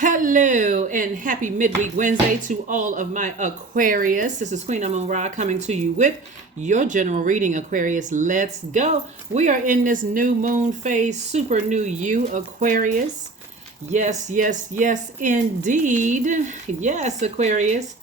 Hello and happy midweek Wednesday to all of my Aquarius. This is Queen Amun Ra coming to you with your general reading, Aquarius. Let's go. We are in this new moon phase, super new you, Aquarius. Yes, yes, yes, indeed. Yes, Aquarius.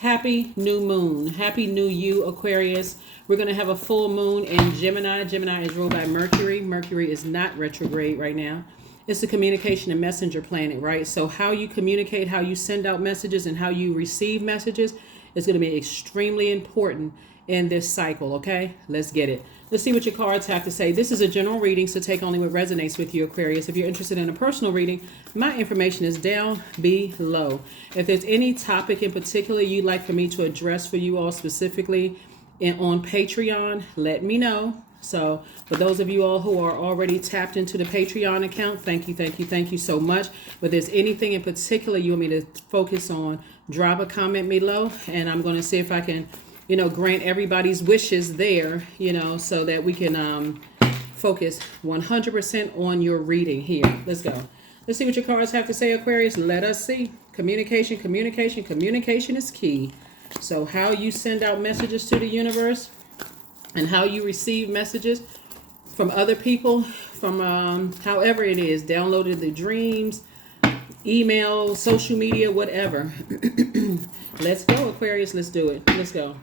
Happy new moon. Happy new you, Aquarius. We're going to have a full moon in Gemini. Gemini is ruled by Mercury. Mercury is not retrograde right now. It's the communication and messenger planet, right? So how you communicate, how you send out messages, and how you receive messages is going to be extremely important in this cycle, okay? Let's get it. Let's see what your cards have to say. This is a general reading, so take only what resonates with you, Aquarius. If you're interested in a personal reading, my information is down below. If there's any topic in particular you'd like for me to address for you all specifically on Patreon, let me know. So for those of you all who are already tapped into the Patreon account, thank you so much. But there's anything in particular you want me to focus on, drop a comment below, and I'm going to see if I can, grant everybody's wishes there, so that we can focus 100% on your reading here. Let's go. Let's see what your cards have to say, Aquarius. Let us see. Communication is key. So how you send out messages to the universe and how you receive messages from other people, from however it is, downloaded the dreams, email, social media, whatever. Let's go, Aquarius. Let's do it. Let's go.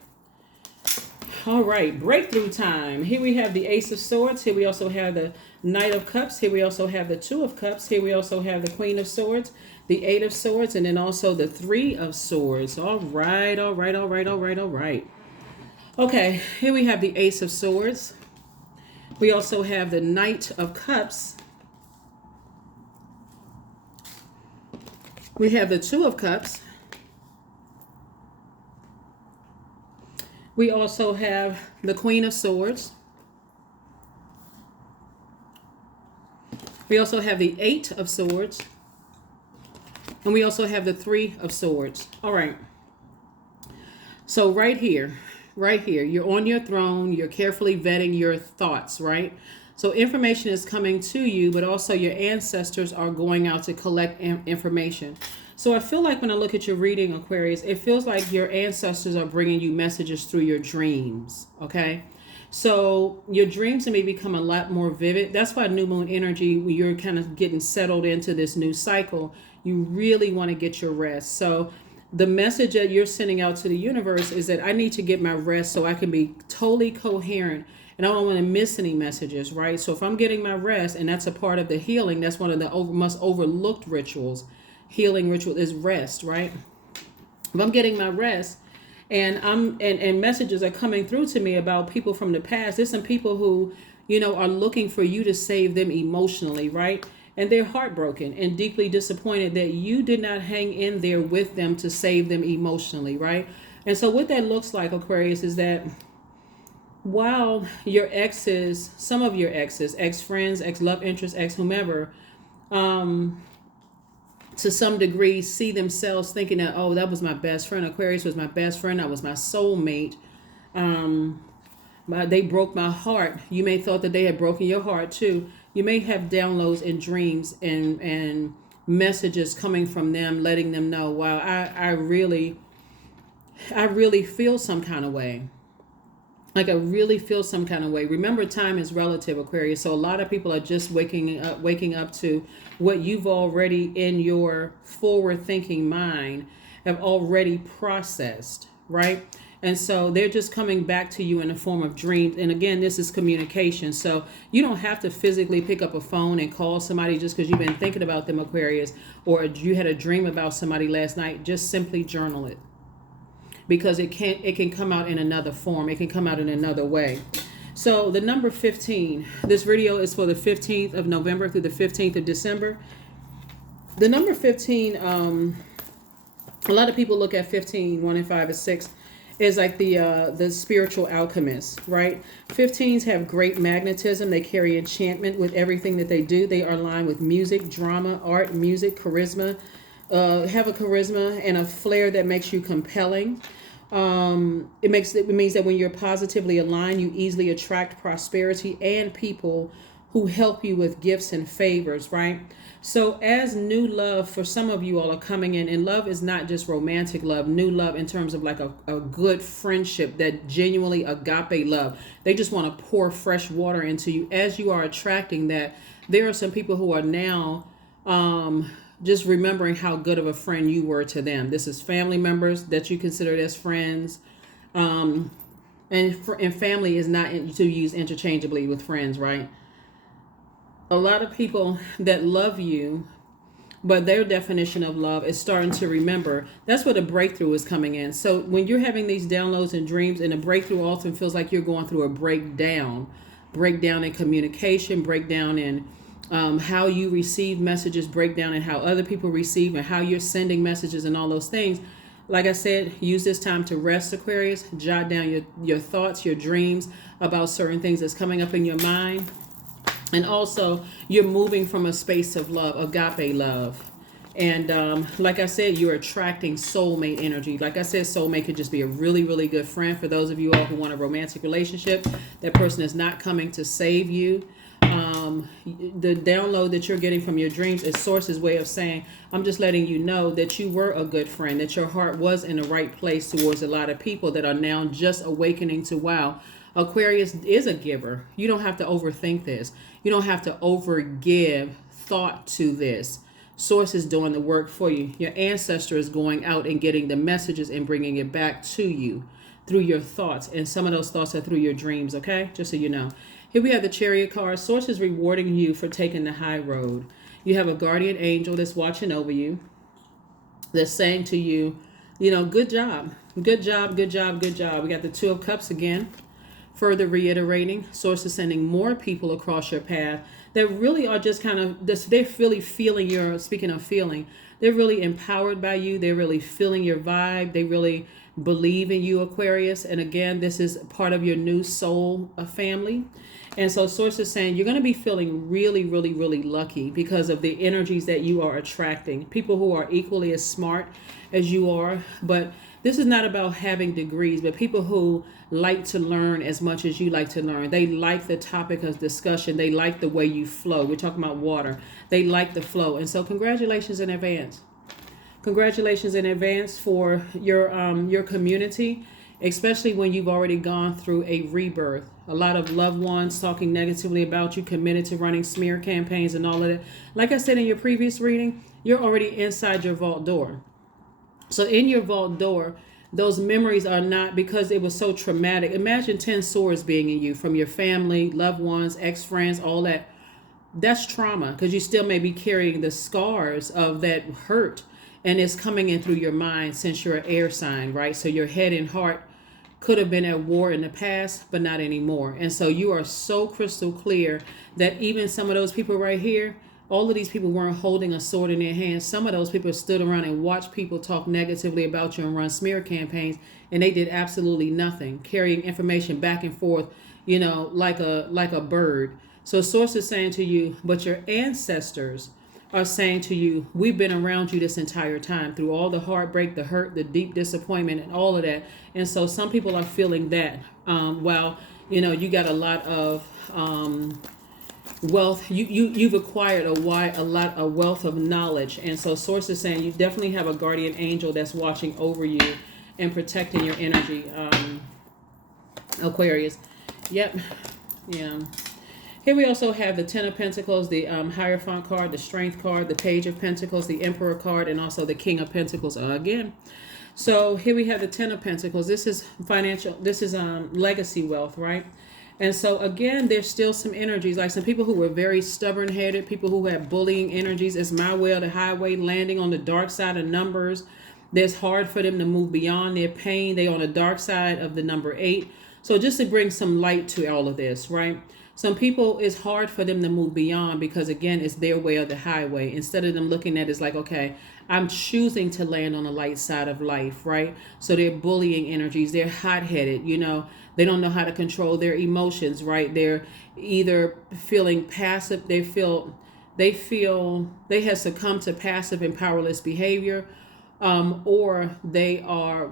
All right, breakthrough time. Here we have the Ace of Swords. Here we also have the Knight of Cups. Here we also have the Two of Cups. Here we also have the Queen of Swords, the Eight of Swords, and then also the Three of Swords. All right. Okay, here we have the Ace of Swords. We also have the Knight of Cups. We have the Two of Cups. We also have the Queen of Swords. We also have the Eight of Swords. And we also have the Three of Swords. All right. So right here, you're on your throne. You're carefully vetting your thoughts, right? So information is coming to you, but also your ancestors are going out to collect information. So I feel like when I look at your reading, Aquarius, it feels like your ancestors are bringing you messages through your dreams, okay? So your dreams may become a lot more vivid. That's why new moon energy, when you're kind of getting settled into this new cycle, you really want to get your rest. So the message that you're sending out to the universe is that I need to get my rest so I can be totally coherent and I don't want to miss any messages, right? So if I'm getting my rest, and that's a part of the healing, that's one of the most overlooked rituals. Healing ritual is rest, right? If I'm getting my rest and and messages are coming through to me about people from the past, there's some people who, are looking for you to save them emotionally, right? And they're heartbroken and deeply disappointed that you did not hang in there with them to save them emotionally, right? And so what that looks like, Aquarius, is that while your exes, some of your exes, ex-friends, ex-love interests, ex-whomever, to some degree see themselves thinking that, oh, that was my best friend. Aquarius was my best friend. That was my soulmate. They broke my heart. You may thought that they had broken your heart too. You may have downloads and dreams and messages coming from them, letting them know, wow, I really feel some kind of way. Like I really feel some kind of way. Remember, time is relative, Aquarius. So a lot of people are just waking up to what you've already in your forward thinking mind have already processed, right? And so they're just coming back to you in the form of dreams. And again, this is communication. So you don't have to physically pick up a phone and call somebody just because you've been thinking about them, Aquarius, or you had a dream about somebody last night. Just simply journal it. Because it can come out in another form. It can come out in another way. So the number 15, this video is for the 15th of November through the 15th of December. The number 15, a lot of people look at 15, 1 and 5 and 6, is like the spiritual alchemist, right? 15s have great magnetism. They carry enchantment with everything that they do. They are aligned with music, drama, art, music, charisma, have a charisma and a flair that makes you compelling. It means that when you're positively aligned, you easily attract prosperity and people who help you with gifts and favors, right? So as new love for some of you all are coming in, and love is not just romantic love, new love in terms of like a good friendship, that genuinely agape love. They just want to pour fresh water into you. As you are attracting that, there are some people who are now just remembering how good of a friend you were to them. This is family members that you considered as friends. And family is not to use interchangeably with friends, right? A lot of people that love you, but their definition of love is starting to remember. That's where the breakthrough is coming in. So when you're having these downloads and dreams, and a breakthrough often feels like you're going through a breakdown in communication, breakdown in how you receive messages, breakdown in how other people receive, and how you're sending messages, and all those things. Like I said, use this time to rest, Aquarius. Jot down your thoughts, your dreams about certain things that's coming up in your mind. And also, you're moving from a space of love, agape love. And like I said, you're attracting soulmate energy. Like I said, soulmate could just be a really, really good friend. For those of you all who want a romantic relationship, that person is not coming to save you. The download that you're getting from your dreams is Source's way of saying, I'm just letting you know that you were a good friend, that your heart was in the right place towards a lot of people that are now just awakening to, wow, Aquarius is a giver. You don't have to overthink this. You don't have to overgive thought to this. Source is doing the work for you. Your ancestor is going out and getting the messages and bringing it back to you through your thoughts. And some of those thoughts are through your dreams, okay? Just so you know. Here we have the Chariot card. Source is rewarding you for taking the high road. You have a guardian angel that's watching over you, that's saying to you, good job. Good job, good job, good job. We got the Two of Cups again. Further reiterating, Source is sending more people across your path that really are just kind of, they're really feeling your, speaking of feeling, they're really empowered by you. They're really feeling your vibe. They really believe in you, Aquarius. And again, this is part of your new soul family. And so Source is saying you're going to be feeling really, really, really lucky because of the energies that you are attracting. People who are equally as smart as you are. But this is not about having degrees, but people who like to learn as much as you like to learn. They like the topic of discussion. They like the way you flow. We're talking about water. They like the flow. And so congratulations in advance. Congratulations in advance for your community, especially when you've already gone through a rebirth. A lot of loved ones talking negatively about you, committed to running smear campaigns and all of that. Like I said in your previous reading, you're already inside your vault door. So in your vault door, those memories are not because it was so traumatic. Imagine 10 swords being in you from your family, loved ones, ex-friends, all that. That's trauma because you still may be carrying the scars of that hurt. And it's coming in through your mind since you're an air sign, right? So your head and heart could have been at war in the past, but not anymore. And so you are so crystal clear that even some of those people right here, all of these people weren't holding a sword in their hands. Some of those people stood around and watched people talk negatively about you and run smear campaigns, and they did absolutely nothing, carrying information back and forth, like a bird. So Source is saying to you, but your ancestors are saying to you, we've been around you this entire time through all the heartbreak, the hurt, the deep disappointment, and all of that. And so some people are feeling that while, you got a lot of wealth, you've acquired a wealth of knowledge. And so Source is saying you definitely have a guardian angel that's watching over you and protecting your energy, Aquarius. Yep. Yeah. Here we also have the Ten of Pentacles, the Hierophant card, the Strength card, the Page of Pentacles, the Emperor card, and also the King of Pentacles again. So here we have the Ten of Pentacles. This is legacy wealth, right? And so again, there's still some energies, like some people who were very stubborn-headed, people who have bullying energies. It's my way or the highway, landing on the dark side of numbers. It's hard for them to move beyond their pain. They're on the dark side of the number 8. So just to bring some light to all of this, right? Some people, it's hard for them to move beyond because, again, it's their way or the highway. Instead of them looking at it as like, okay, I'm choosing to land on the light side of life, right? So they're bullying energies. They're hot-headed, They don't know how to control their emotions, right? They're either feeling passive. They feel they have succumbed to passive and powerless behavior, or they are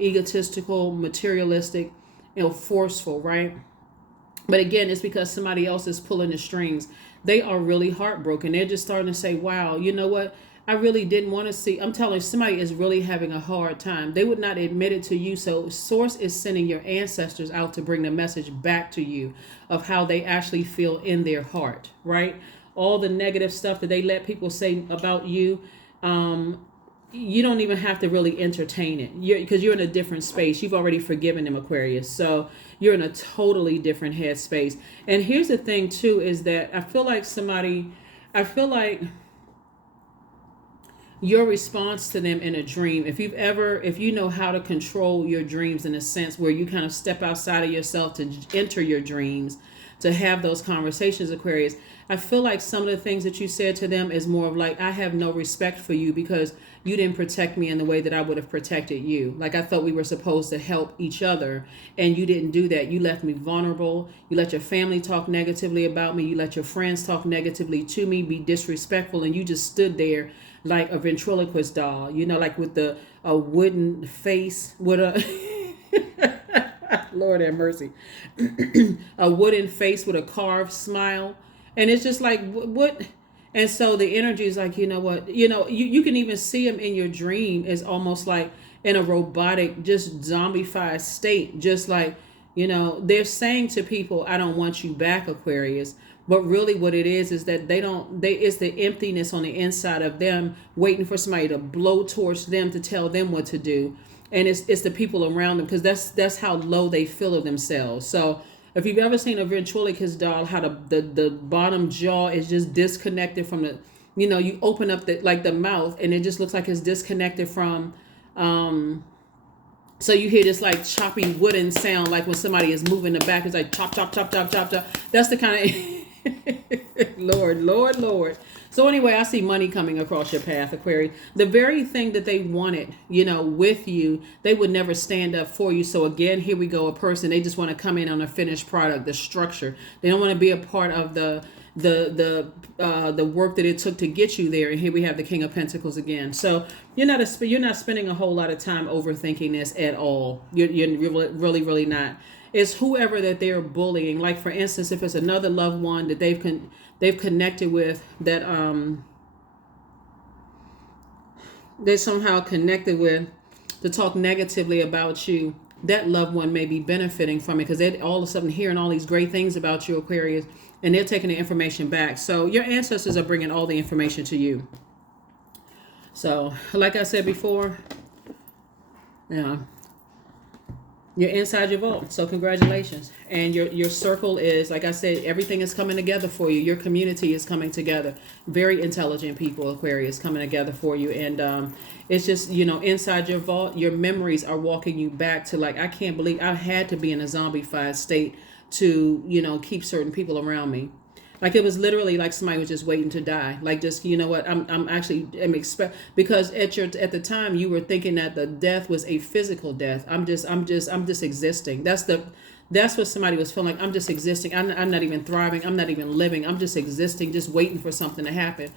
egotistical, materialistic, forceful, right? But again, it's because somebody else is pulling the strings. They are really heartbroken. They're just starting to say, wow, you know what? I really didn't want to see. I'm telling you, somebody is really having a hard time. They would not admit it to you. So Source is sending your ancestors out to bring the message back to you of how they actually feel in their heart, right? All the negative stuff that they let people say about you, you don't even have to really entertain it, because you're in a different space. You've already forgiven them, Aquarius. So you're in a totally different headspace. And here's the thing too, is that I feel like your response to them in a dream, if you know how to control your dreams in a sense where you kind of step outside of yourself to enter your dreams, to have those conversations, Aquarius, I feel like some of the things that you said to them is more of like, I have no respect for you because you didn't protect me in the way that I would have protected you. Like, I thought we were supposed to help each other, and you didn't do that. You left me vulnerable. You let your family talk negatively about me. You let your friends talk negatively to me, be disrespectful, and you just stood there like a ventriloquist doll, like with a wooden face with a Lord have mercy, a wooden face with a carved smile. And it's just like, what? And so the energy is like, you know what? You can even see them in your dream is almost like in a robotic, just zombified state. Just like, they're saying to people, I don't want you back, Aquarius. But really what it is that it's the emptiness on the inside of them waiting for somebody to blow torch them to tell them what to do. And it's the people around them, because that's how low they feel of themselves. So if you've ever seen a ventriloquist doll, how the bottom jaw is just disconnected from the, you open up the mouth and it just looks like it's disconnected from, so you hear this like choppy wooden sound, like when somebody is moving the back, it's like chop, chop, chop, chop, chop, chop. That's the kind of, Lord. So anyway, I see money coming across your path, Aquarius. The very thing that they wanted, with you, they would never stand up for you. So again, here we go, a person, they just want to come in on a finished product, the structure. They don't want to be a part of the work that it took to get you there. And here we have the King of Pentacles again. So you're not spending a whole lot of time overthinking this at all. You're really, really not. It's whoever that they're bullying. Like, for instance, if it's another loved one that they've connected with, that they somehow connected with, to talk negatively about you, that loved one may be benefiting from it, because they're all of a sudden hearing all these great things about you, Aquarius, and they're taking the information back. So your ancestors are bringing all the information to you. So like I said before, you're inside your vault. So congratulations. And your circle is, like I said, everything is coming together for you. Your community is coming together. Very intelligent people, Aquarius, coming together for you. And it's just, inside your vault, your memories are walking you back to, like, I can't believe I had to be in a zombified state to, keep certain people around me. Like, it was literally like somebody was just waiting to die. Like, just, I'm because at the time you were thinking that the death was a physical death. I'm just existing. That's what somebody was feeling like. I'm just existing. I'm not even thriving. I'm not even living. I'm just existing, just waiting for something to happen.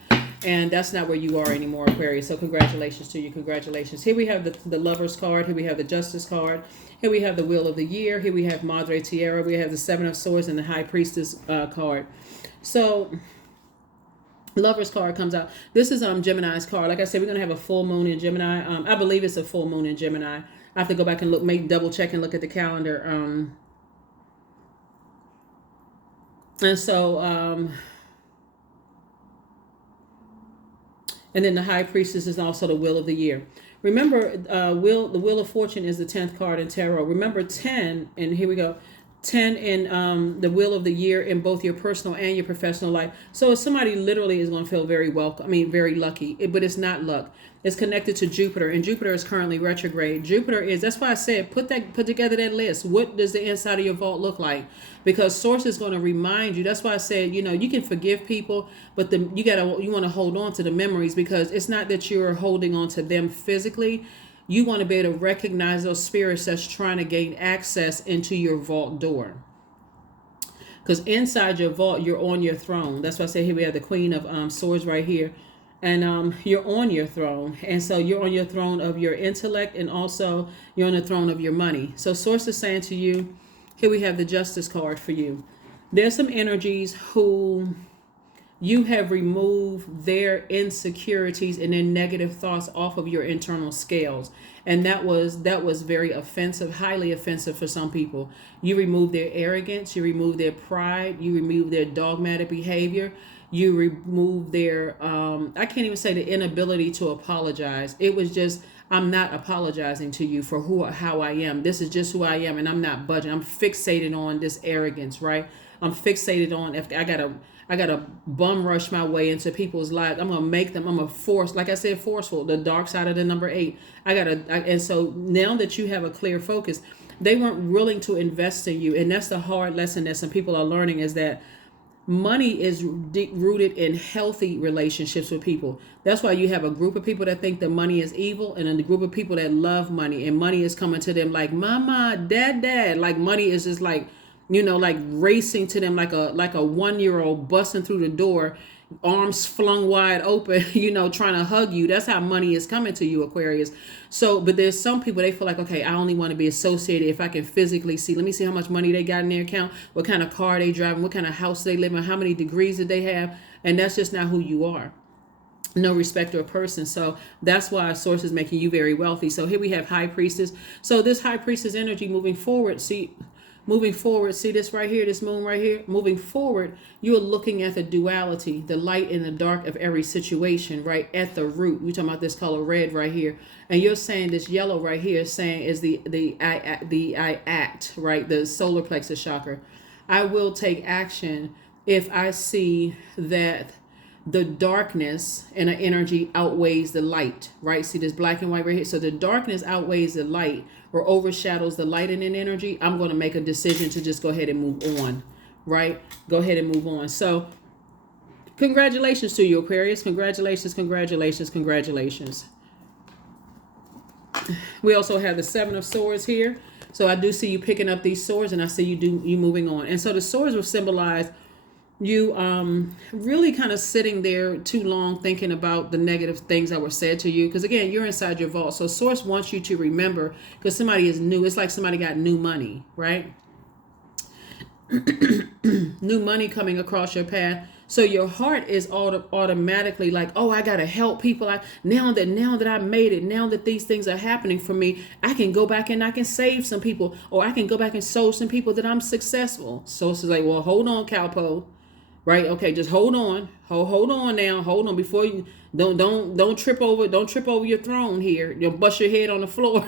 And that's not where you are anymore, Aquarius. So congratulations to you. Congratulations. Here we have the Lover's card. Here we have the Justice card. Here we have the Wheel of the Year. Here we have Madre Tierra. We have the Seven of Swords and the High Priestess card. So Lover's card comes out. This is Gemini's card. Like I said, we're gonna have a full moon in Gemini. I believe it's a full moon in Gemini. I have to go back and maybe double check and look at the calendar. And so and then the High Priestess is also the Wheel of the Year. Remember, the Wheel of Fortune is the 10th card in tarot. Remember 10, and here we go. 10 in the Wheel of the Year in both your personal and your professional life. So somebody literally is going to feel very very lucky, but it's not luck. It's connected to Jupiter, and Jupiter is currently retrograde. that's why I said put together that list. What does the inside of your vault look like? Because Source is going to remind you. That's why I said, you can forgive people, but you want to hold on to the memories, because it's not that you're holding on to them physically. You want to be able to recognize those spirits that's trying to gain access into your vault door. Because inside your vault, you're on your throne. That's why I say here we have the Queen of Swords right here. And you're on your throne. And so you're on your throne of your intellect, and also you're on the throne of your money. So Source is saying to you, here we have the Justice card for you. There's some energies who you have removed their insecurities and their negative thoughts off of your internal scales, and that was very offensive, highly offensive for some people. You remove their arrogance, you remove their pride, you remove their dogmatic behavior, you remove their I can't even say the inability to apologize. It was just, I'm not apologizing to you for how I am. This is just who I am, and I'm not budging. I'm fixated on this arrogance, right? I'm fixated on, if I gotta bum rush my way into people's lives. I'm gonna force, like I said, forceful, the dark side of the number 8. And so now that you have a clear focus, they weren't willing to invest in you. And that's the hard lesson that some people are learning, is that money is rooted in healthy relationships with people. That's why you have a group of people that think that money is evil, and then a group of people that love money, and money is coming to them like mama, dad. Like money is just like, like racing to them like a 1-year-old busting through the door, arms flung wide open, trying to hug you. That's how money is coming to you, Aquarius. So, but there's some people, they feel like, okay, I only want to be associated if I can physically see. Let me see how much money they got in their account, what kind of car they driving, what kind of house they live in, how many degrees did they have. And that's just not who you are. No respecter of person. So that's why Source is making you very wealthy. So here we have High Priestess. So this High Priestess energy moving forward, see this right here, this moon right here, moving forward, you're looking at the duality, the light and the dark of every situation, right at the root. We're talking about this color red right here, and you're saying this yellow right here is saying is I act, right, the solar plexus chakra. I will take action if I see that the darkness in an energy outweighs the light, right? See this black and white right here. So the darkness outweighs the light or overshadows the light in an energy. I'm going to make a decision to just go ahead and move on, right? Go ahead and move on. So congratulations to you, Aquarius. Congratulations. We also have the 7 of Swords here. So I do see you picking up these swords, and I see you moving on. And so the swords will symbolize you really kind of sitting there too long thinking about the negative things that were said to you, because again, you're inside your vault. So Source wants you to remember, because somebody is new. It's like somebody got new money, right? New money coming across your path. So your heart is automatically like, oh, I gotta help people. Now that I made it, now that these things are happening for me, I can go back and I can save some people, or I can go back and show some people that I'm successful. So it's like, well, hold on, Cowpo. Right? Okay, just hold on. Hold on now. Hold on before you don't trip over your throne here. You'll bust your head on the floor.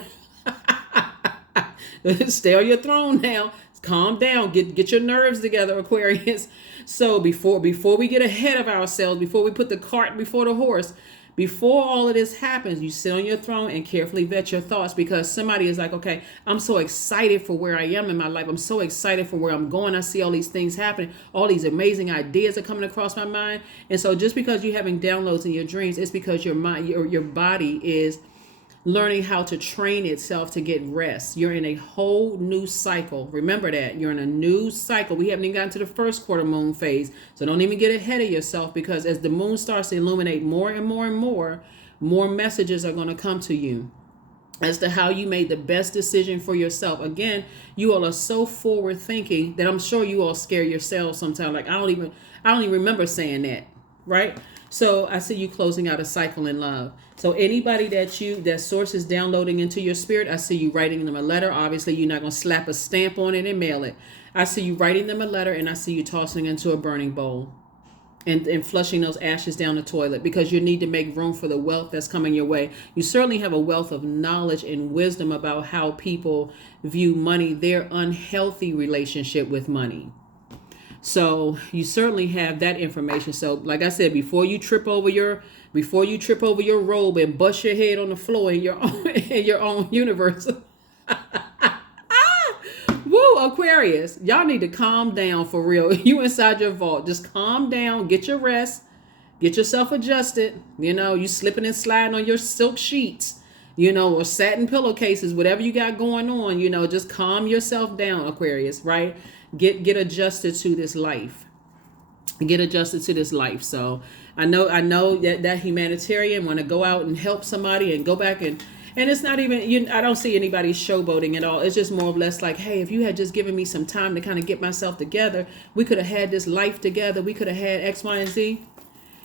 Stay on your throne now. Calm down. Get your nerves together, Aquarius. So before we get ahead of ourselves, before we put the cart before the horse, before all of this happens, you sit on your throne and carefully vet your thoughts, because somebody is like, okay, I'm so excited for where I am in my life. I'm so excited for where I'm going. I see all these things happening. All these amazing ideas are coming across my mind. And so just because you're having downloads in your dreams, it's because your mind, your body is learning how to train itself to get rest. You're in a whole new cycle. Remember that. You're in a new cycle. We haven't even gotten to the first quarter moon phase. So don't even get ahead of yourself, because as the moon starts to illuminate more and more and more messages are going to come to you as to how you made the best decision for yourself. Again, you all are so forward thinking that I'm sure you all scare yourselves sometimes. Like I don't even remember saying that, right? So I see you closing out a cycle in love. So anybody that Source is downloading into your spirit, I see you writing them a letter. Obviously, you're not going to slap a stamp on it and mail it. I see you writing them a letter, and I see you tossing it into a burning bowl and flushing those ashes down the toilet, because you need to make room for the wealth that's coming your way. You certainly have a wealth of knowledge and wisdom about how people view money, their unhealthy relationship with money. So you certainly have that information. So like I said, before you trip over your robe and bust your head on the floor in your own universe. Woo, Aquarius, y'all need to calm down for real. You inside your vault. Just calm down, get your rest, get yourself adjusted. You slipping and sliding on your silk sheets, or satin pillowcases, whatever you got going on, just calm yourself down, Aquarius, right? Get adjusted to this life. So I know that humanitarian want to go out and help somebody and go back And it's not even, I don't see anybody showboating at all. It's just more or less like, hey, if you had just given me some time to kind of get myself together, we could have had this life together. We could have had X, Y, and Z.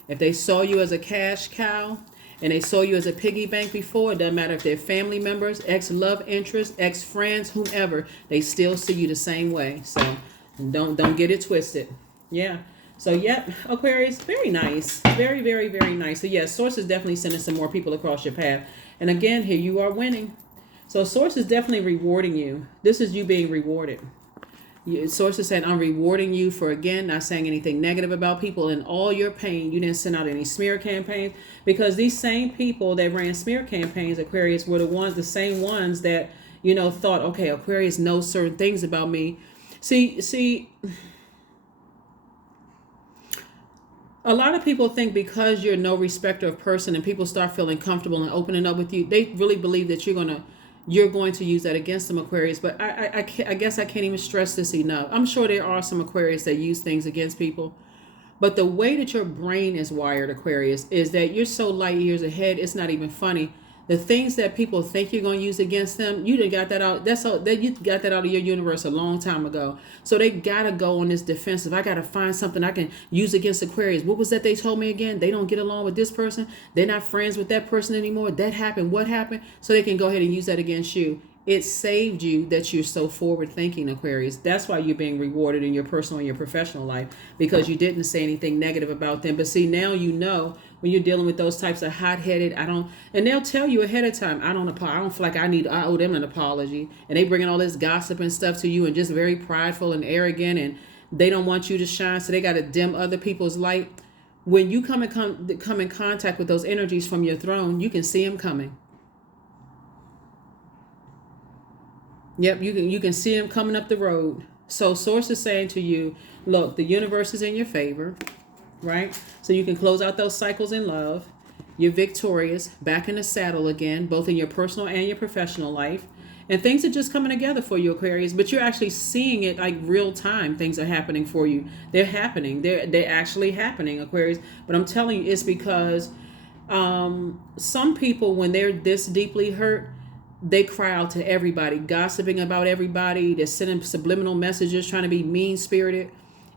If they saw you as a cash cow and they saw you as a piggy bank before, it doesn't matter if they're family members, ex-love interest, ex-friends, whomever, they still see you the same way. So don't get it twisted. Yeah. So, yep, Aquarius, very nice. Very, very, very nice. So, yes, Source is definitely sending some more people across your path. And again, here you are winning. So, Source is definitely rewarding you. This is you being rewarded. Source is saying, I'm rewarding you for, again, not saying anything negative about people. In all your pain, you didn't send out any smear campaigns. Because these same people that ran smear campaigns, Aquarius, were the same ones that, thought, okay, Aquarius knows certain things about me. See, a lot of people think because you're no respecter of person and people start feeling comfortable and opening up with you, they really believe that you're going to use that against them, Aquarius. But I guess I can't even stress this enough. I'm sure there are some Aquarius that use things against people. But the way that your brain is wired, Aquarius, is that you're so light years ahead, it's not even funny. The things that people think you're going to use against them, you done got that out. You got that out of your universe a long time ago. So they got to go on this defensive. I got to find something I can use against Aquarius. What was that they told me again? They don't get along with this person. They're not friends with that person anymore. That happened. What happened? So they can go ahead and use that against you. It saved you that you're so forward thinking, Aquarius. That's why you're being rewarded in your personal and your professional life, because you didn't say anything negative about them. But see, now when you're dealing with those types of hot-headed, and they'll tell you ahead of time, I don't feel like I owe them an apology. And they bringing all this gossip and stuff to you and just very prideful and arrogant, and they don't want you to shine, so they got to dim other people's light. When you come in contact with those energies from your throne, you can see them coming. Yep, you can see them coming up the road. So Source is saying to you, look, the universe is in your favor, right? So you can close out those cycles in love. You're victorious, back in the saddle again, both in your personal and your professional life. And things are just coming together for you, Aquarius, but you're actually seeing it like real time. Things are happening for you. They're happening. They're actually happening, Aquarius. But I'm telling you, it's because some people, when they're this deeply hurt, they cry out to everybody, gossiping about everybody. They're sending subliminal messages, trying to be mean-spirited.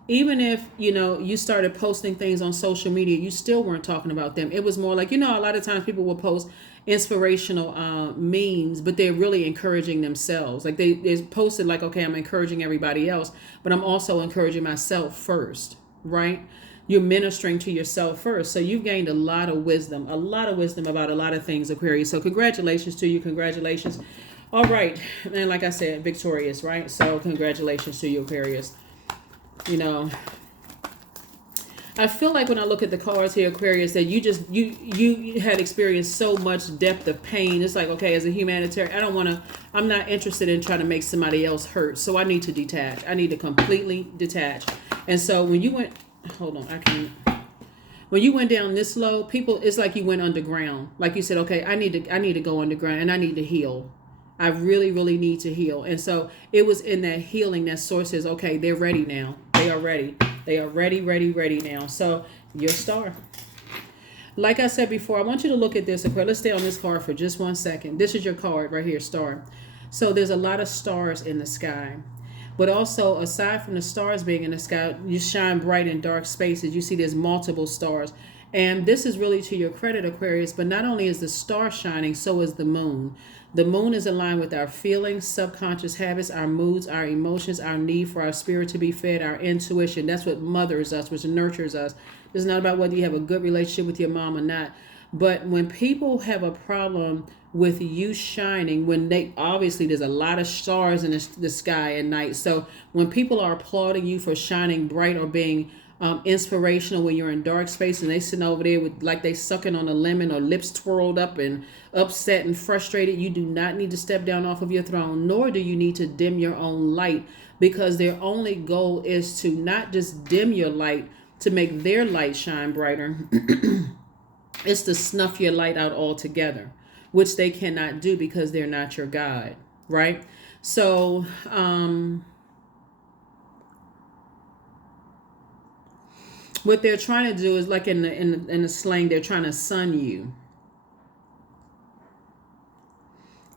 Even if, you started posting things on social media, you still weren't talking about them. It was more like, a lot of times people will post inspirational memes, but they're really encouraging themselves. Like they posted like, okay, I'm encouraging everybody else, but I'm also encouraging myself first, right? You're ministering to yourself first. So you've gained a lot of wisdom about a lot of things, Aquarius. So congratulations to you. Congratulations. All right. And like I said, victorious, right? So congratulations to you, Aquarius. I feel like when I look at the cards here, Aquarius, that you had experienced so much depth of pain. It's like, okay, as a humanitarian, I'm not interested in trying to make somebody else hurt. So I need to detach. I need to completely detach. And so when you went, hold on, when you went down this low, it's like you went underground. Like you said, okay, I need to go underground and I need to heal. I really, really need to heal. And so it was in that healing that Source says, okay, they're ready now. They are ready. They are ready now. So your star. Like I said before, I want you to look at this. Okay, let's stay on this card for just 1 second. This is your card right here, star. So there's a lot of stars in the sky. But also, aside from the stars being in the sky, you shine bright in dark spaces. You see there's multiple stars. And this is really to your credit, Aquarius. But not only is the star shining, so is the moon. The moon is aligned with our feelings, subconscious habits, our moods, our emotions, our need for our spirit to be fed, our intuition. That's what mothers us, which nurtures us. It's not about whether you have a good relationship with your mom or not. But when people have a problem with you shining, obviously there's a lot of stars in the sky at night. So when people are applauding you for shining bright or being inspirational when you're in dark space and they sitting over there with like they sucking on a lemon or lips twirled up and upset and frustrated, you do not need to step down off of your throne, nor do you need to dim your own light, because their only goal is to not just dim your light to make their light shine brighter. It's to snuff your light out altogether, which they cannot do because they're not your God, right? So what they're trying to do is, like in the slang, they're trying to sun you.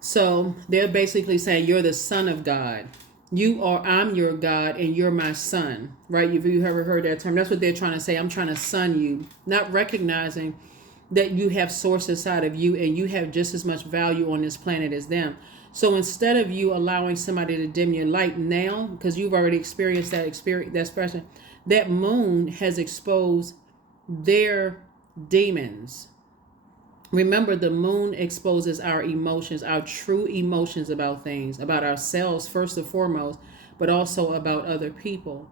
So they're basically saying you're the son of God. I'm your God and you're my son, right? If you ever heard that term, that's what they're trying to say. I'm trying to son you, not recognizing that you have source inside of you and you have just as much value on this planet as them. So instead of you allowing somebody to dim your light now, because you've already experienced that expression, that moon has exposed their demons. Remember, the moon exposes our emotions, our true emotions about things, about ourselves first and foremost, but also about other people.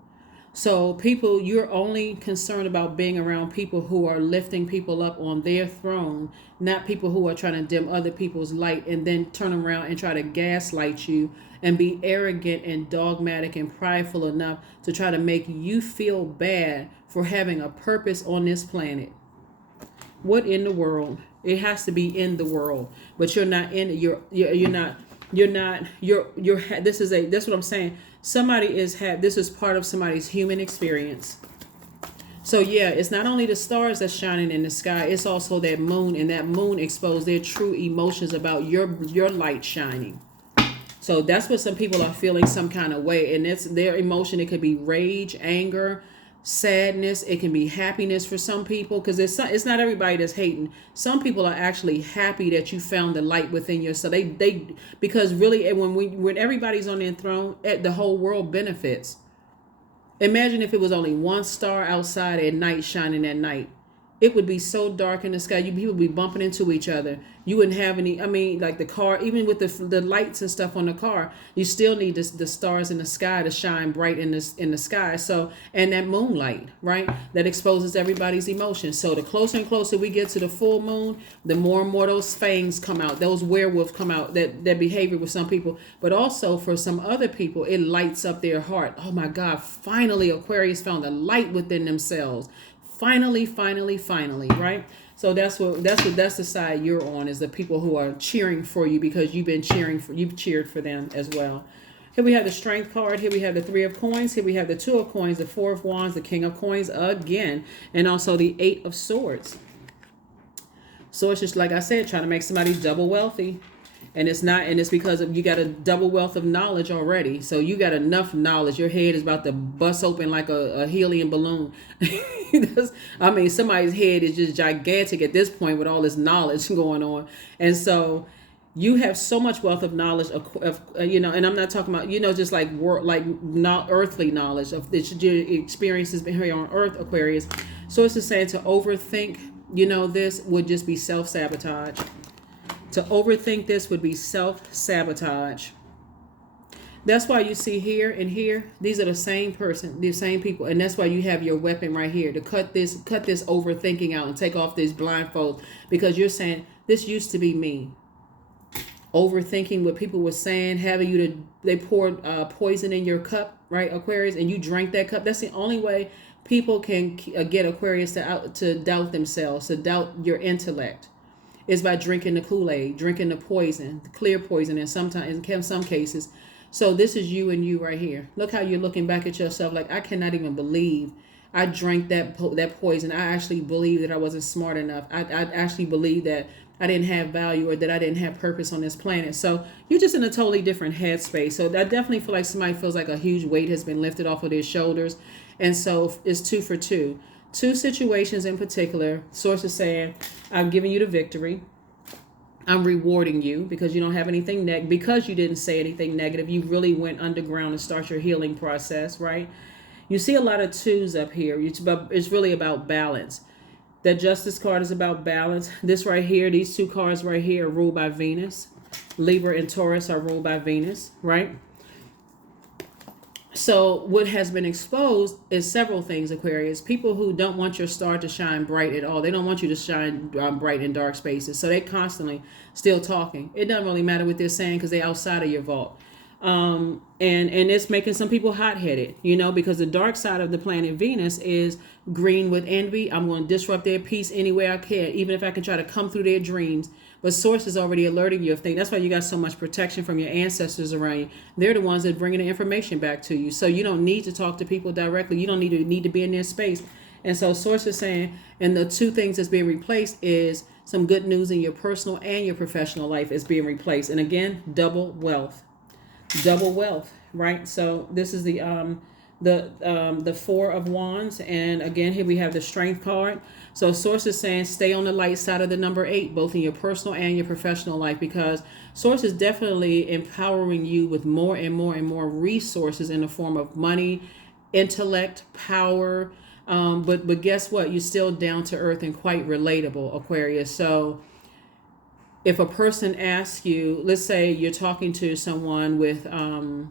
So people, you're only concerned about being around people who are lifting people up on their throne, not people who are trying to dim other people's light and then turn around and try to gaslight you and be arrogant and dogmatic and prideful enough to try to make you feel bad for having a purpose on this planet. What in the world? It has to be in the world, but you're not in it. That's what I'm saying. This is part of somebody's human experience. So yeah, it's not only the stars that's shining in the sky, it's also that moon, and that moon exposed their true emotions about your light shining. So that's what some people are feeling some kind of way, and it's their emotion. It could be rage, anger, sadness. It can be happiness for some people, because it's not everybody that's hating. Some people are actually happy that you found the light within yourself. They because really when everybody's on their throne, the whole world benefits. Imagine if it was only one star outside at night shining at night. It would be so dark in the sky. People would be bumping into each other. You wouldn't have any, like the car, even with the lights and stuff on the car, you still need the stars in the sky to shine bright in the sky. So, and that moonlight, right? That exposes everybody's emotions. So the closer and closer we get to the full moon, the more and more those fangs come out. Those werewolves come out, that behavior with some people. But also for some other people, it lights up their heart. Oh my God, finally Aquarius found a light within themselves. Finally, right? So that's the side you're on, is the people who are cheering for you because you've cheered for them as well. Here we have the Strength card. Here we have the Three of Coins. Here we have the Two of Coins, the Four of Wands, the King of Coins again, and also the Eight of Swords. So it's just like I said, trying to make somebody double wealthy. And it's because you got a double wealth of knowledge already. So you got enough knowledge. Your head is about to bust open like a helium balloon. Somebody's head is just gigantic at this point with all this knowledge going on. And so you have so much wealth of knowledge and I'm not talking about, just like not earthly knowledge of your experiences here on Earth, Aquarius. So it's just saying to overthink, this would just be self-sabotage. To overthink this would be self-sabotage. That's why you see here and here, these are the same person, the same people. And that's why you have your weapon right here to cut this overthinking out and take off these blindfolds, because you're saying, this used to be me. Overthinking what people were saying, they poured poison in your cup, right, Aquarius, and you drank that cup. That's the only way people can get Aquarius to doubt themselves, to doubt your intellect. Is by drinking the Kool-Aid, drinking the poison, the clear poison in some cases. So this is you and you right here. Look how you're looking back at yourself like, I cannot even believe I drank that poison. I actually believe that I wasn't smart enough. I actually believe that I didn't have value, or that I didn't have purpose on this planet. So you're just in a totally different headspace. So I definitely feel like somebody feels like a huge weight has been lifted off of their shoulders. And so it's 2 for 2. 2 situations in particular. Source is saying, I'm giving you the victory. I'm rewarding you because you don't have anything because you didn't say anything negative. You really went underground and start your healing process, right? You see a lot of 2s up here. It's really about balance. That Justice card is about balance. This right here, these 2 cards right here are ruled by Venus. Libra and Taurus are ruled by Venus, right? So what has been exposed is several things, Aquarius. People who don't want your star to shine bright at all. They don't want you to shine bright in dark spaces. So they constantly still talking. It doesn't really matter what they're saying because they're outside of your vault. And it's making some people hot-headed, because the dark side of the planet Venus is green with envy. I'm going to disrupt their peace any way I can, even if I can try to come through their dreams. But Source is already alerting you of things. That's why you got so much protection from your ancestors around you. They're the ones that are bringing the information back to you. So you don't need to talk to people directly. You don't need to be in their space. And so Source is saying, and the 2 things that's being replaced is Some good news in your personal and your professional life is being replaced. And again, double wealth. Double wealth, right? So this is the Four of Wands, and again here we have the Strength card. So Source is saying stay on the light side of the number 8, both in your personal and your professional life, because Source is definitely empowering you with more and more and more resources in the form of money, intellect, power. But guess what? You're still down to earth and quite relatable, Aquarius. So if a person asks you, let's say you're talking to someone with a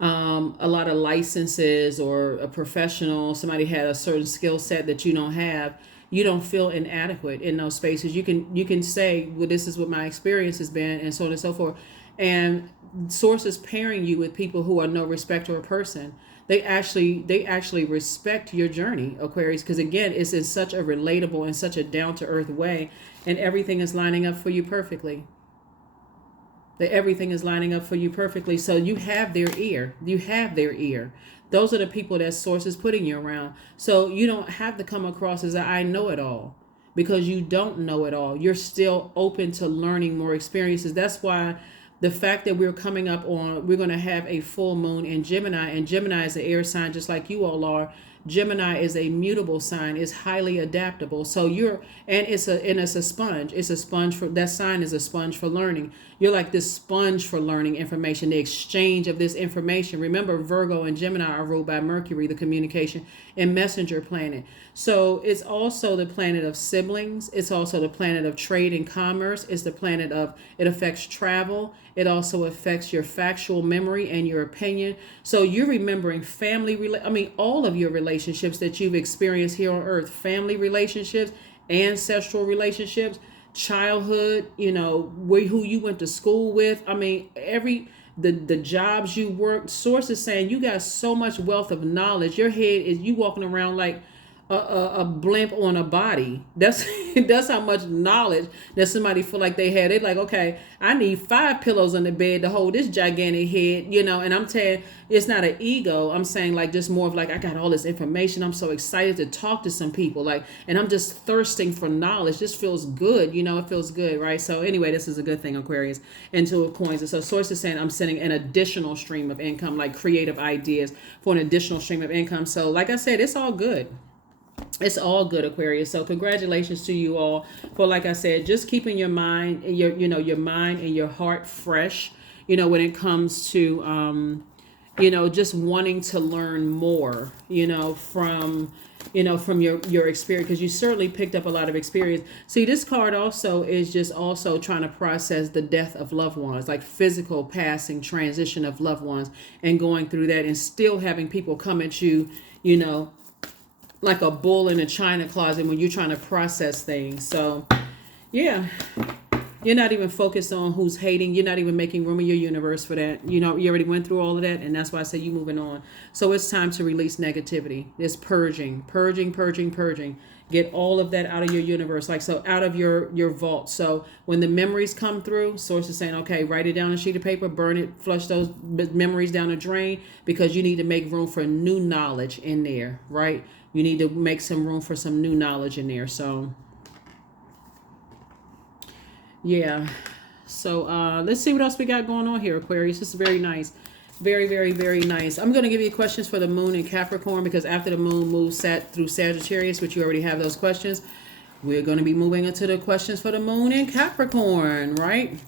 lot of licenses, or a professional, somebody had a certain skill set that you don't have, you don't feel inadequate in those spaces. You can say, well, this is what my experience has been, and so on and so forth. And Source is pairing you with people who are no respecter of person. They actually respect your journey, Aquarius, because again, it's in such a relatable and such a down-to-earth way, and everything is lining up for you perfectly. Everything is lining up for you perfectly. So you have their ear. You have their ear. Those are the people that Source is putting you around. So you don't have to come across as I know it all, because you don't know it all. You're still open to learning more experiences. That's why the fact that we're going to have a full moon in Gemini, and Gemini is an air sign just like you all are. Gemini is a mutable sign, is highly adaptable. So it's a sponge. It's a sponge for that sign is a sponge for learning. You're like this sponge for learning information, the exchange of this information. Remember, Virgo and Gemini are ruled by Mercury, the communication and messenger planet. So it's also the planet of siblings. It's also the planet of trade and commerce. It's the planet of, it affects travel. It also affects your factual memory and your opinion. So you're remembering all of your relationships that you've experienced here on earth, family relationships, ancestral relationships, childhood, who you went to school with. The jobs you worked. Source is saying you got so much wealth of knowledge. Your head is, you walking around like a blimp on a body. That's how much knowledge that somebody feel like they had. They're like, okay, I need 5 pillows on the bed to hold this gigantic head, and I'm telling, it's not an ego. I'm saying like just more of like, I got all this information. I'm so excited to talk to some people, and I'm just thirsting for knowledge. This feels good. It feels good, right? So anyway, this is a good thing, Aquarius. And Two of Coins. And so Source is saying I'm sending an additional stream of income, like creative ideas for an additional stream of income. So like I said, it's all good. It's all good, Aquarius. So congratulations to you all for, like I said, just keeping your mind and your mind and your heart fresh, when it comes to, just wanting to learn more, from your experience, because you certainly picked up a lot of experience. See, this card also is just also trying to process the death of loved ones, like physical passing, transition of loved ones, and going through that, and still having people come at you, like a bull in a china closet when you're trying to process things. So yeah, you're not even focused on who's hating. You're not even making room in your universe for that. You already went through all of that, and that's why I say you moving on. So it's time to release negativity. It's purging. Get all of that out of your universe, out of your vault. So when the memories come through, Source is saying, okay, write it down on a sheet of paper, burn it, flush those memories down the drain, because you need to make room for new knowledge in there, right? You need to make some room for some new knowledge in there. So yeah. So let's see what else we got going on here, Aquarius. This is very nice. Very, very, very nice. I'm going to give you questions for the moon in Capricorn, because after the moon moves through Sagittarius, which you already have those questions, we're going to be moving into the questions for the moon in Capricorn, right?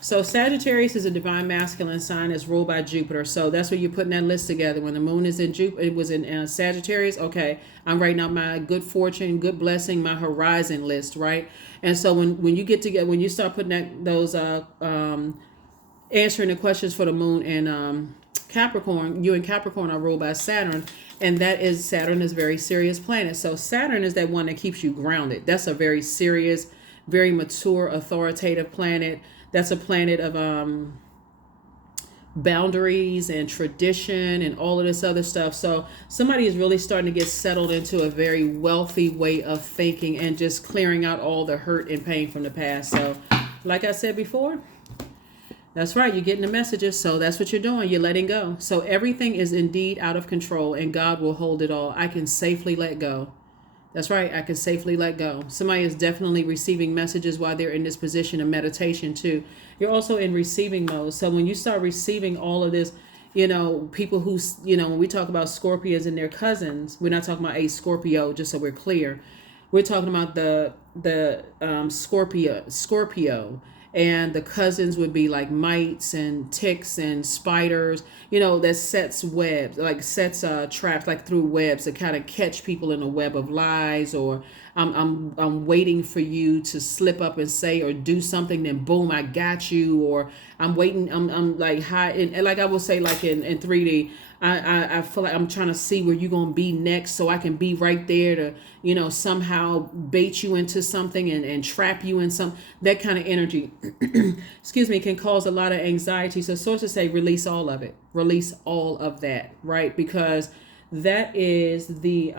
So Sagittarius is a divine masculine sign. It's ruled by Jupiter. So that's where you're putting that list together. When the moon is in Jupiter, it was in Sagittarius. Okay, I'm writing out my good fortune, good blessing, my horizon list, right? And so when you get together, when you start putting those answering the questions for the moon and Capricorn, you and Capricorn are ruled by Saturn, and Saturn is a very serious planet. So Saturn is that one that keeps you grounded. That's a very serious, very mature, authoritative planet. That's a planet of boundaries and tradition and all of this other stuff. So somebody is really starting to get settled into a very wealthy way of thinking and just clearing out all the hurt and pain from the past. So like I said before, that's right. You're getting the messages. So that's what you're doing. You're letting go. So everything is indeed out of control, and God will hold it all. I can safely let go. That's right. I can safely let go. Somebody is definitely receiving messages while they're in this position of meditation too. You're also in receiving mode. So when you start receiving all of this, people who, when we talk about Scorpions and their cousins, we're not talking about a Scorpio, just so we're clear. We're talking about the Scorpio, and the cousins would be like mites and ticks and spiders. That sets webs, like sets traps, like through webs to kind of catch people in a web of lies, or I'm waiting for you to slip up and say or do something, then boom, I got you. Or I'm waiting, I'm like high, and like I will say, like in 3D. I feel like I'm trying to see where you're going to be next, so I can be right there to, somehow bait you into something and trap you in some, that kind of energy, excuse me, can cause a lot of anxiety. So sources say release all of it, release all of that, right? Because that is the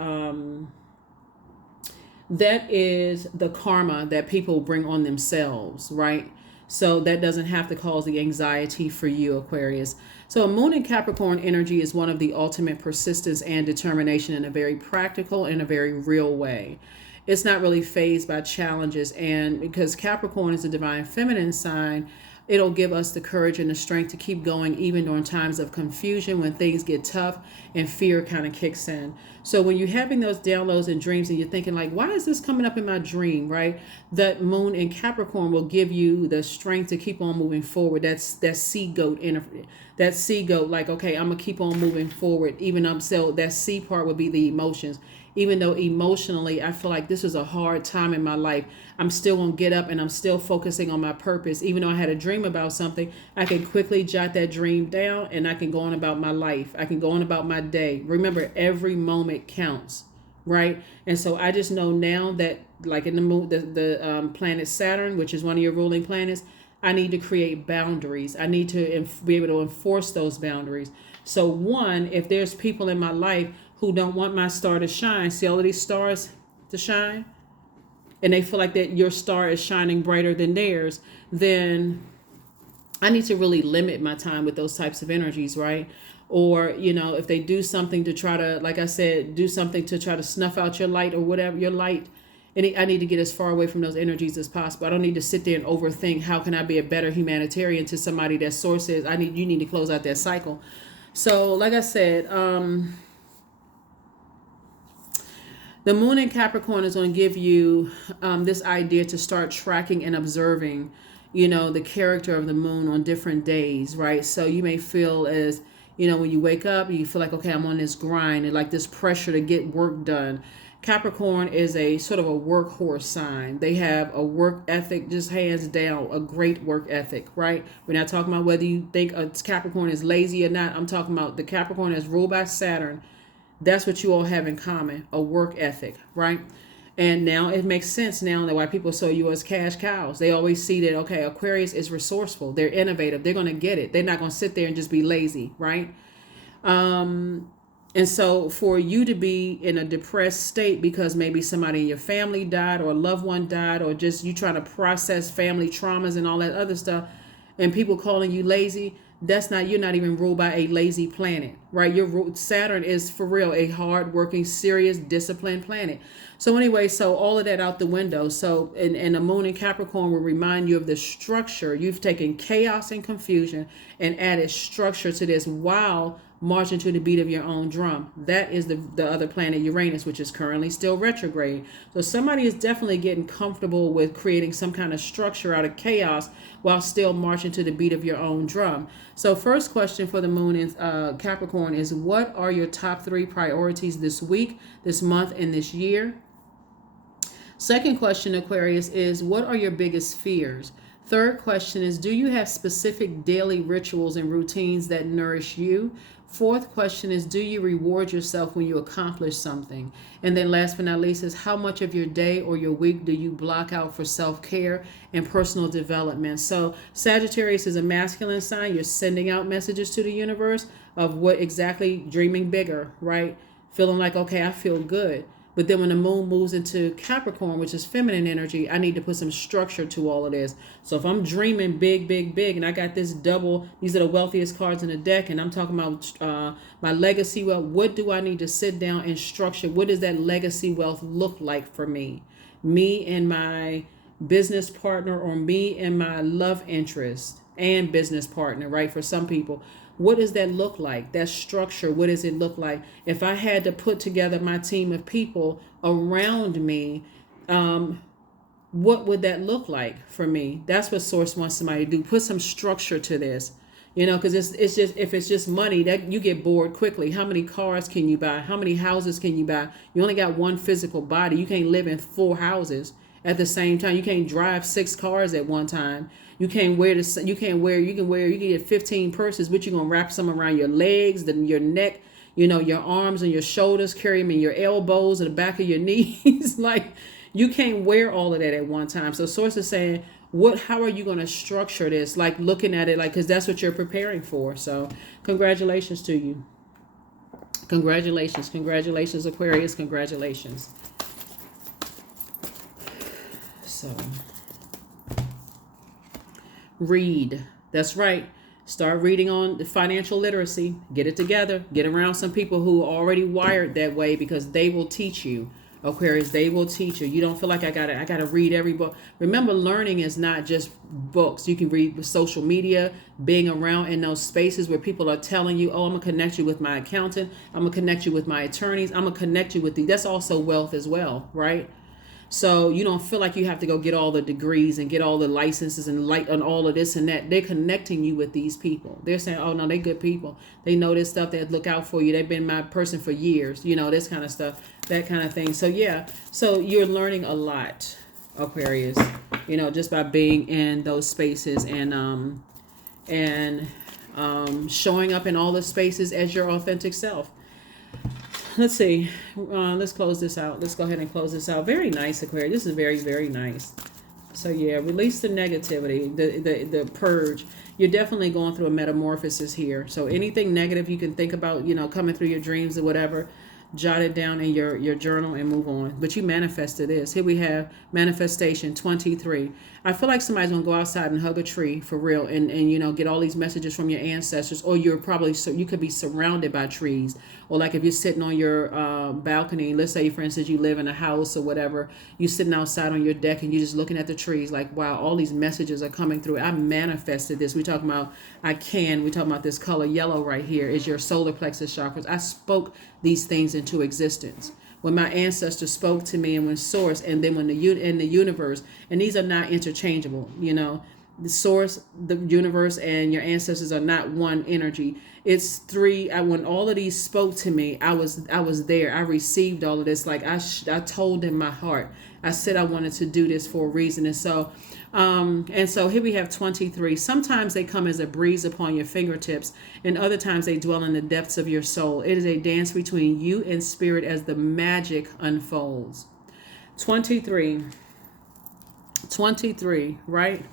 karma that people bring on themselves, right? So that doesn't have to cause the anxiety for you, Aquarius. So Moon in Capricorn energy is one of the ultimate persistence and determination in a very practical and a very real way. It's not really fazed by challenges. And because Capricorn is a divine feminine sign, it'll give us the courage and the strength to keep going even during times of confusion, when things get tough and fear kind of kicks in. So when you're having those downloads and dreams and you're thinking like, why is this coming up in my dream, right? That Moon in Capricorn will give you the strength to keep on moving forward. That's that sea goat energy. That sea goat, like, okay, I'm going to keep on moving forward. Even up, so that sea part would be the emotions. Even though emotionally, I feel like this was a hard time in my life, I'm still going to get up and I'm still focusing on my purpose. Even though I had a dream about something, I can quickly jot that dream down and I can go on about my life. I can go on about my day. Remember, every moment counts, right? And so I just know now that, like in the moon, the planet Saturn, which is one of your ruling planets, I need to create boundaries. I need to be able to enforce those boundaries. So one, if there's people in my life who don't want my star to shine, see all of these stars to shine, and they feel like that your star is shining brighter than theirs, then I need to really limit my time with those types of energies, right? Or, if they do something to try to, like I said, do something to try to snuff out your light or whatever, your light, and I need to get as far away from those energies as possible. I don't need to sit there and overthink, how can I be a better humanitarian to somebody that source says, you need to close out that cycle. So, like I said, the Moon in Capricorn is going to give you this idea to start tracking and observing, the character of the moon on different days, right? So you may feel as, when you wake up, you feel like, okay, I'm on this grind and like this pressure to get work done. Capricorn is a sort of a workhorse sign. They have a work ethic, just hands down, a great work ethic, right? We're not talking about whether you think a Capricorn is lazy or not. I'm talking about the Capricorn is ruled by Saturn. That's what you all have in common, a work ethic, right? And now it makes sense now that why people saw you as cash cows. They always see that, okay, Aquarius is resourceful. They're innovative. They're going to get it. They're not going to sit there and just be lazy, right? And so for you to be in a depressed state because maybe somebody in your family died or a loved one died, or just you trying to process family traumas and all that other stuff, and people calling you lazy, you're not even ruled by a lazy planet, right? Saturn is for real a hard-working, serious, disciplined planet. So anyway, so all of that out the window. So and the Moon in Capricorn will remind you of the structure. You've taken chaos and confusion and added structure to this while marching to the beat of your own drum. That is the other planet, Uranus, which is currently still retrograde. So somebody is definitely getting comfortable with creating some kind of structure out of chaos while still marching to the beat of your own drum. So first question for the Moon in Capricorn is, what are your top 3 priorities this week, this month, and this year? Second question, Aquarius, is what are your biggest fears? Third question is, do you have specific daily rituals and routines that nourish you? Fourth question is, do you reward yourself when you accomplish something? And then last but not least is, how much of your day or your week do you block out for self-care and personal development? So Sagittarius is a masculine sign. You're sending out messages to the universe of what exactly, dreaming bigger, right? Feeling like, okay, I feel good. But then when the moon moves into Capricorn, which is feminine energy, I need to put some structure to all of this. So if I'm dreaming big, big, big, and I got this double, these are the wealthiest cards in the deck, and I'm talking about my legacy wealth, what do I need to sit down and structure? What does that legacy wealth look like for me? Me and my business partner, or me and my love interest and business partner, right? For some people, what does that look like? That structure, what does it look like? If I had to put together my team of people around me, what would that look like for me? That's what Source wants somebody to do. Put some structure to this, because it's just, if it's just money, that you get bored quickly. How many cars can you buy? How many houses can you buy? You only got one physical body. You can't live in 4 houses at the same time. You can't drive 6 cars at one time. You can get 15 purses, but you're going to wrap some around your legs, then your neck, your arms and your shoulders, carry them in your elbows and the back of your knees. Like, you can't wear all of that at one time. So Source is saying, how are you going to structure this? Like, looking at it, like, because that's what you're preparing for. So congratulations to you. Congratulations, Aquarius. Congratulations. So read. That's right. Start reading on the financial literacy. Get it together. Get around some people who are already wired that way, because they will teach you. Aquarius, they will teach you. You don't feel like I gotta read every book. Remember, learning is not just books. You can read with social media, being around in those spaces where people are telling you, oh, I'm gonna connect you with my accountant. I'm gonna connect you with my attorneys. I'm gonna connect you with that's also wealth as well, right? So you don't feel like you have to go get all the degrees and get all the licenses and all of this and that. They're connecting you with these people. They're saying, oh, no, they're good people. They know this stuff. They look out for you. They've been my person for years. This kind of stuff, that kind of thing. So, yeah. So you're learning a lot, Aquarius, just by being in those spaces and showing up in all the spaces as your authentic self. Let's see. Let's close this out. Let's go ahead and close this out. Very nice, Aquarius. This is very, very nice. So yeah, release the negativity, the purge. You're definitely going through a metamorphosis here. So anything negative you can think about, coming through your dreams or whatever, jot it down in your journal and move on. But you manifested this. Here we have manifestation 23. I feel like somebody's gonna go outside and hug a tree for real, and get all these messages from your ancestors, or you could be surrounded by trees, or like if you're sitting on your balcony. Let's say, for instance, you live in a house or whatever, you're sitting outside on your deck and you're just looking at the trees, like, wow, all these messages are coming through. I manifested this. We're talking about this color yellow right here is your solar plexus chakras. I spoke these things into existence. When my ancestors spoke to me, and when Source, and then when the universe, and these are not interchangeable, the Source, the universe, and your ancestors are not one energy. It's 3. When all of these spoke to me, I was there. I received all of this. Like I told in my heart, I said I wanted to do this for a reason. And so here we have 23. Sometimes they come as a breeze upon your fingertips, and other times they dwell in the depths of your soul. It is a dance between you and spirit as the magic unfolds. 23, right?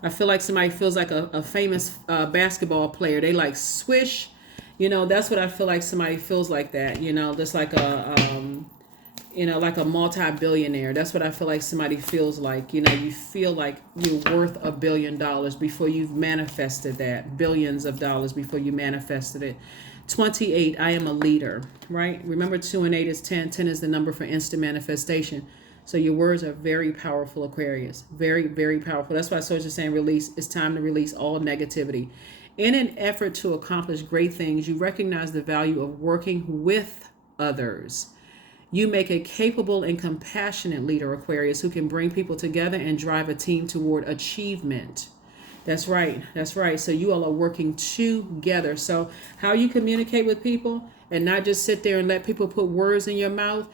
I feel like somebody feels like a famous basketball player. They like swish, that's what I feel like somebody feels like that, just like like a multi-billionaire. That's what I feel like somebody feels like. You feel like you're worth $1 billion before you've manifested that. Billions of dollars before you manifested it. 28, I am a leader, right? Remember, 2 and 8 is 10. 10 is the number for instant manifestation. So your words are very powerful, Aquarius. Very, very powerful. That's why Source is saying release. It's time to release all negativity. In an effort to accomplish great things, you recognize the value of working with others. You make a capable and compassionate leader, Aquarius, who can bring people together and drive a team toward achievement. That's right. So you all are working together. So how you communicate with people and not just sit there and let people put words in your mouth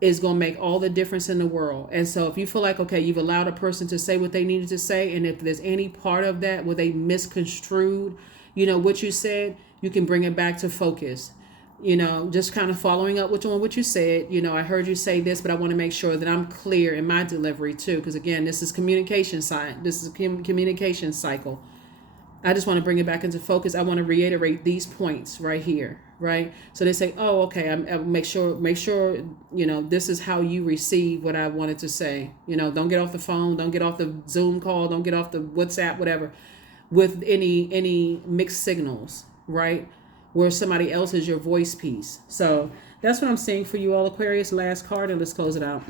is going to make all the difference in the world. And so if you feel like, okay, you've allowed a person to say what they needed to say, and if there's any part of that where they misconstrued, what you said, you can bring it back to focus. Just kind of following up with what you said. I heard you say this, but I want to make sure that I'm clear in my delivery too. Because again, this is communication science. This is a communication cycle. I just want to bring it back into focus. I want to reiterate these points right here, right? So they say, oh, okay, I make sure, this is how you receive what I wanted to say. Don't get off the phone, don't get off the Zoom call, don't get off the WhatsApp, whatever, with any mixed signals, right? Where somebody else is your voice piece. So that's what I'm seeing for you all, Aquarius. Last card, and let's close it out.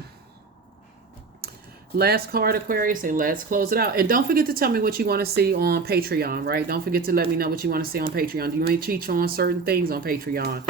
Last card, Aquarius, and let's close it out. And don't forget to tell me what you want to see on Patreon, right? Don't forget to let me know what you want to see on Patreon. Do you want me to teach on certain things on Patreon?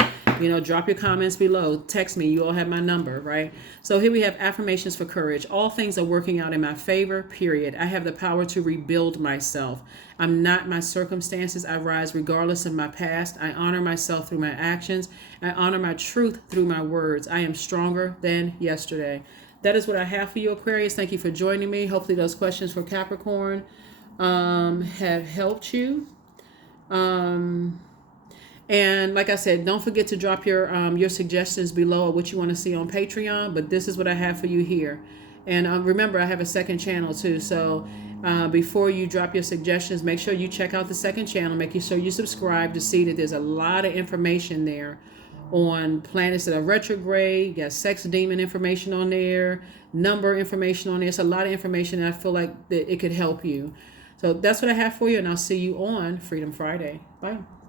Drop your comments below. Text me. You all have my number, right? So here we have affirmations for courage. All things are working out in my favor, period. I have the power to rebuild myself. I'm not my circumstances. I rise regardless of my past. I honor myself through my actions. I honor my truth through my words. I am stronger than yesterday. That is what I have for you, Aquarius. Thank you for joining me. Hopefully those questions for Capricorn have helped you. And like I said, don't forget to drop your suggestions below of what you want to see on Patreon. But this is what I have for you here. And remember, I have a second channel too. So before you drop your suggestions, make sure you check out the second channel. Make sure you subscribe to see that there's a lot of information there on planets that are retrograde. You got sex demon information on there, number information on there. It's a lot of information, and I feel like that it could help you. So that's what I have for you, and I'll see you on Freedom Friday. Bye.